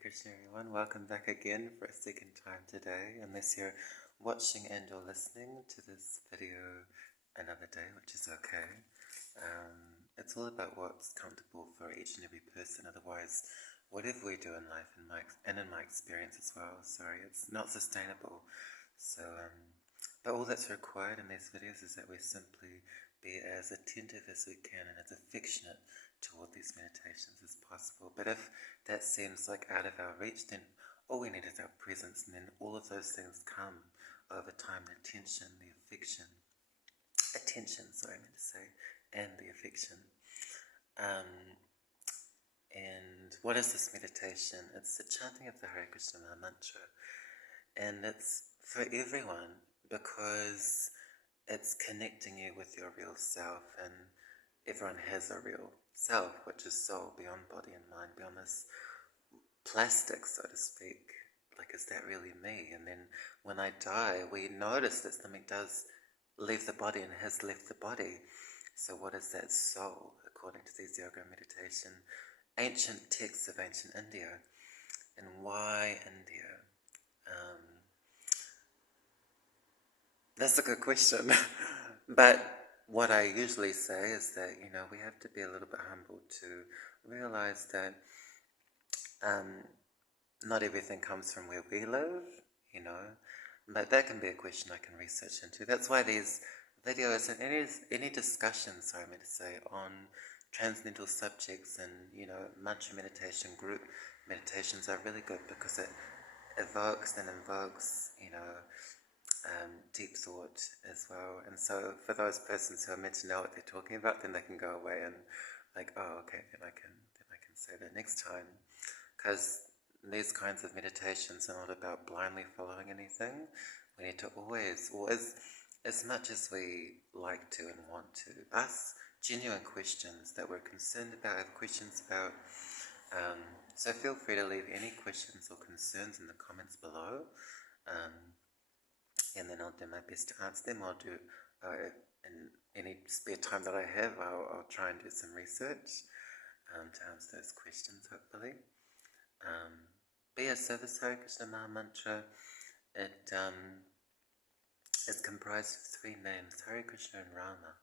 Krishna everyone, welcome back again for a second time today, unless you're watching and or listening to this video another day, which is okay. It's all about what's comfortable for each and every person, otherwise whatever we do in life, and in my experience as well, it's not sustainable. But all that's required in these videos is that we simply be as attentive as we can and as affectionate toward these meditations as possible. But if that seems like out of our reach, then all we need is our presence, and then all of those things come over time: the attention, the affection, and the affection. And what is this meditation? It's the chanting of the Hare Krishna Maha mantra, and it's for everyone because it's connecting you with your real self, and everyone has a real self, which is soul, beyond body and mind, beyond this plastic, so to speak. Like, is that really me? And then when I die, we notice that something does leave the body and has left the body. So what is that soul, according to these yoga meditation, ancient texts of ancient India? And why India? That's a good question. But what I usually say is that, we have to be a little bit humble to realize that not everything comes from where we live, but that can be a question I can research into. That's why these videos and any discussions, on transcendental subjects and, mantra meditation, group meditations are really good, because it evokes and invokes, deep thought as well. And so for those persons who are meant to know what they're talking about, then they can go away and then I can say that next time. Because these kinds of meditations are not about blindly following anything. We need to always, or as much as we like to and want to, ask genuine questions that we're concerned about, have questions about. So feel free to leave any questions or concerns in the comments below, and then I'll do my best to answer them. I'll do, in any spare time that I have, I'll try and do some research to answer those questions, hopefully. But yeah, so this Hare Krishna Maha mantra, it is comprised of three names, Hare Krishna and Rama,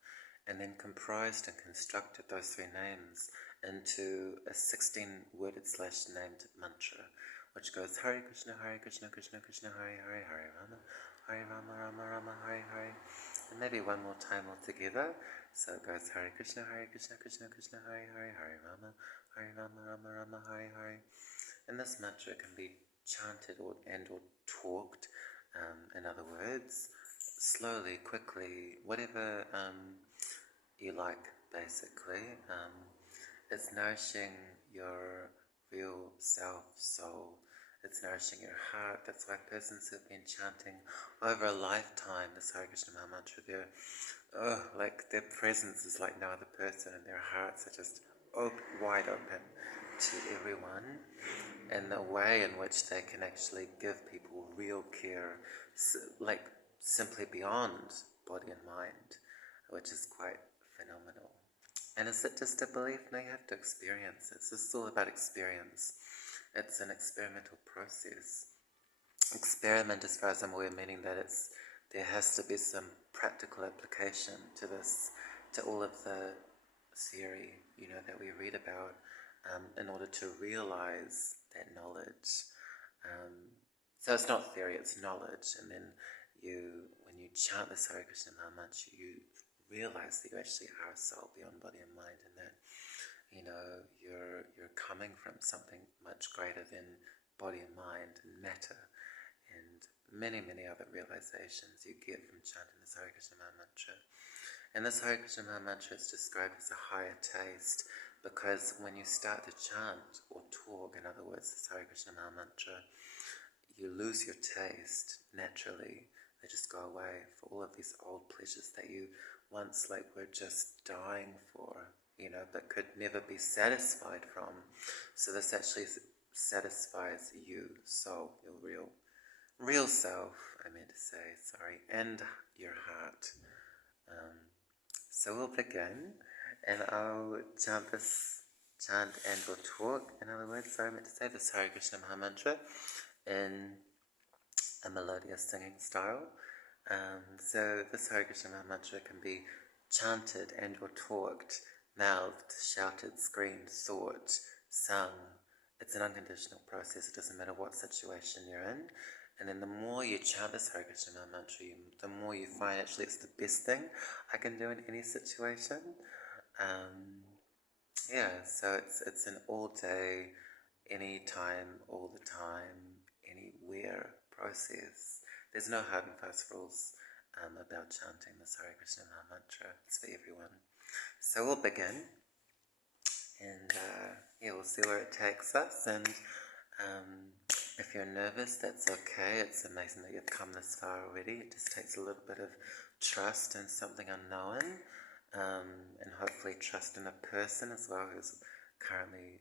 and then comprised and constructed those three names into a 16-worded / named mantra, which goes Hare Krishna, Krishna Krishna, Hare Hare, Hare Rama, Rama Rama, Hare Hare, and maybe one more time all together. So it goes Hare Krishna, Krishna Krishna, Hare Hare, Hare Rama, Rama Rama, Hare Hare. And this mantra can be chanted or talked, in other words, slowly, quickly, whatever you like, basically. It's nourishing your real self, soul. It's nourishing your heart. That's why persons who've been chanting over a lifetime this Hare Krishna Maha mantra, their presence is like no other person, and their hearts are just wide open to everyone, and the way in which they can actually give people real care, simply beyond body and mind, which is quite phenomenal. And is it just a belief? No, you have to experience it. It's all about experience. It's an experimental process. Experiment, as far as I'm aware, meaning that there has to be some practical application to this, to all of the theory, that we read about, in order to realize that knowledge. So it's not theory, it's knowledge. And then when you chant this Hare Krishna Maha mantra, you realize that you actually are a soul beyond body and mind, and that you're coming from something much greater than body and mind and matter, and many other realizations you get from chanting this Hare Krishna Maha mantra. And this Hare Krishna Maha mantra is described as a higher taste, because when you start to chant or talk, in other words, this Hare Krishna Maha mantra, you lose your taste naturally. They just go away for all of these old pleasures that you once were just dying for, but could never be satisfied from. So this actually satisfies you, soul, your real self, and your heart. So we'll begin, and I'll chant this chant and or talk, in other words, sorry, I meant to say this Hare Krishna Maha Mantra in a melodious singing style. So this Hare Krishna Maha Mantra can be chanted and or talked, mouthed, shouted, screamed, thought, sung. It's an unconditional process. It doesn't matter what situation you're in. And then the more you chant this Hare Krishna Maha Mantra, the more you find actually it's the best thing I can do in any situation. So it's an all day, anytime, all the time, anywhere process. There's no hard and fast rules about chanting this Hare Krishna Maha Mantra. It's for everyone. So we'll begin, and we'll see where it takes us. And if you're nervous, that's okay. It's amazing that you've come this far already. It just takes a little bit of trust in something unknown, and hopefully trust in a person as well who's currently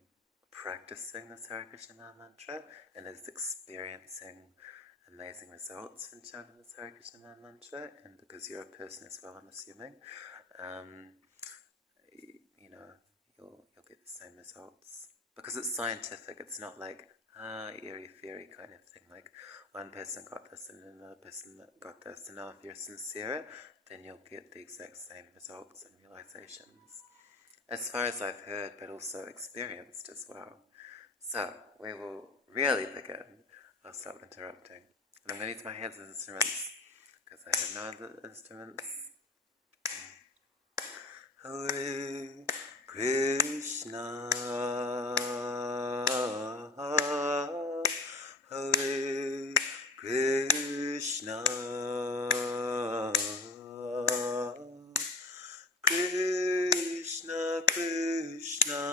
practicing this Hare Krishna Maha Mantra and is experiencing amazing results in chanting this Hare Krishna Maha Mantra. And because you're a person as well, I'm assuming, you'll get the same results because it's scientific. It's not like airy fairy kind of thing, like one person got this and another person got this, and now if you're sincere, then you'll get the exact same results and realizations, as far as I've heard, but also experienced as well. So we will really begin. I'll stop interrupting, and I'm going to use my hands as instruments because I have no other instruments. Hare Krishna, Hare Krishna, Krishna Krishna,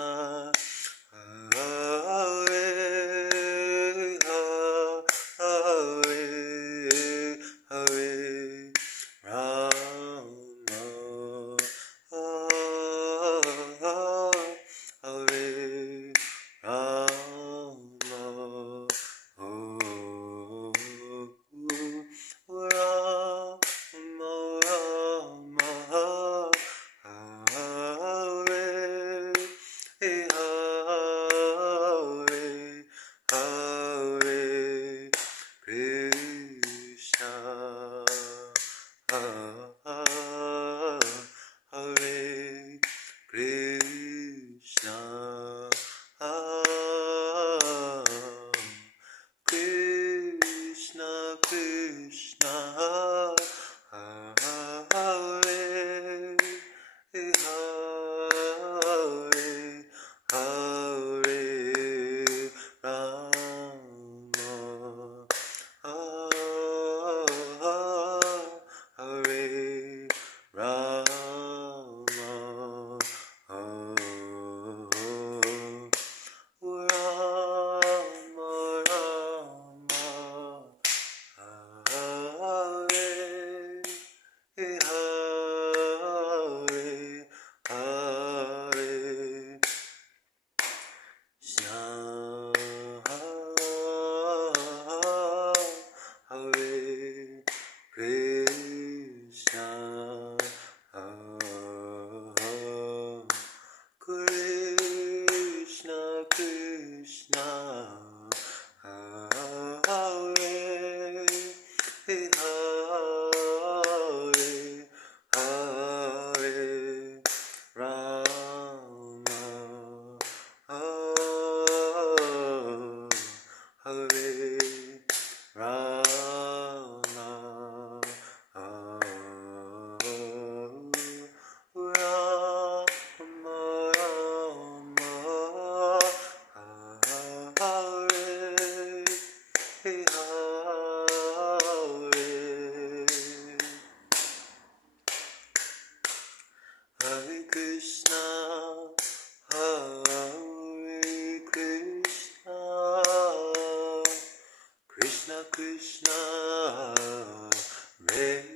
Hare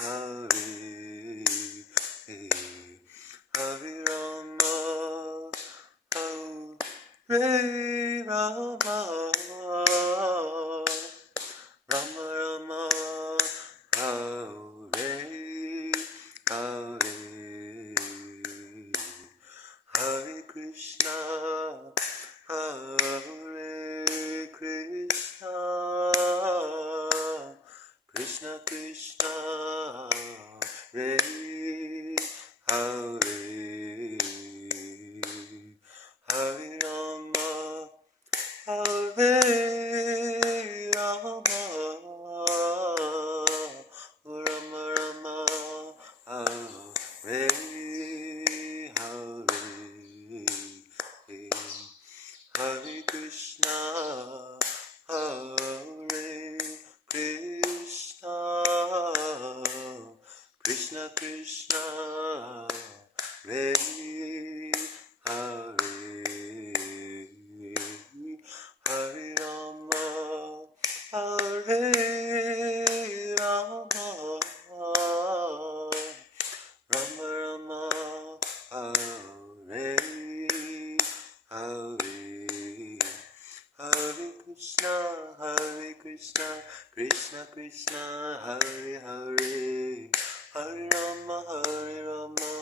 Hare, Hare Rama, Hare Rama, Hare Krishna, Hare Krishna, Krishna Krishna, Hare Hare, Hare Rama, Hare Rama, Rama Rama, Hare Hare, Hare Krishna, Hare Krishna, Krishna Krishna, Hare Hare, Hare Rama, Hare Rama,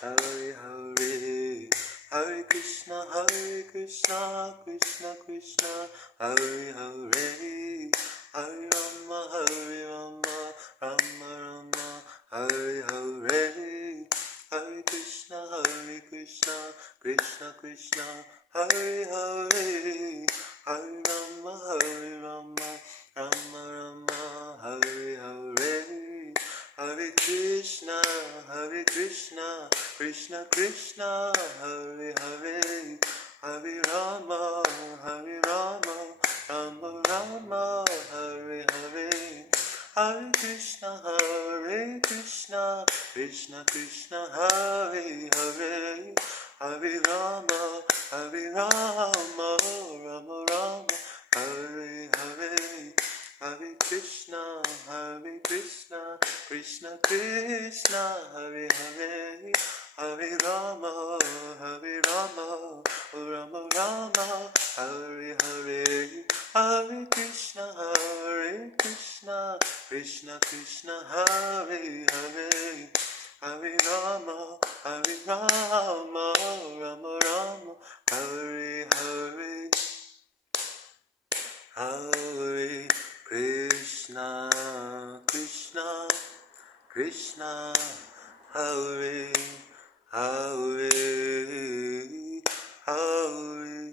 Hare Hare, Hare Krishna, Krishna Krishna, Hare Hare, Hare Rama, Rama Rama, Hare Hare, Hare Krishna, Krishna Krishna, Hare Hare, Hare Rama, Rama Rama, Hare Hare, Hare Krishna, Krishna Krishna, Hare Hare, Hare Rama, Rama Rama, Hare Hare, Hare Krishna, Krishna Krishna, Hare Hare, Hare Rama, Rama Rama, Hare Hare, Hare Krishna, Krishna Krishna, Hare Hare, Hare Rama, Rama Rama, Hare Hare, Hare Krishna, Krishna Krishna, Hare Hare, Hare Rama, Rama Rama, Hare Hare, Hare Krishna, Krishna Krishna, Hare Hare.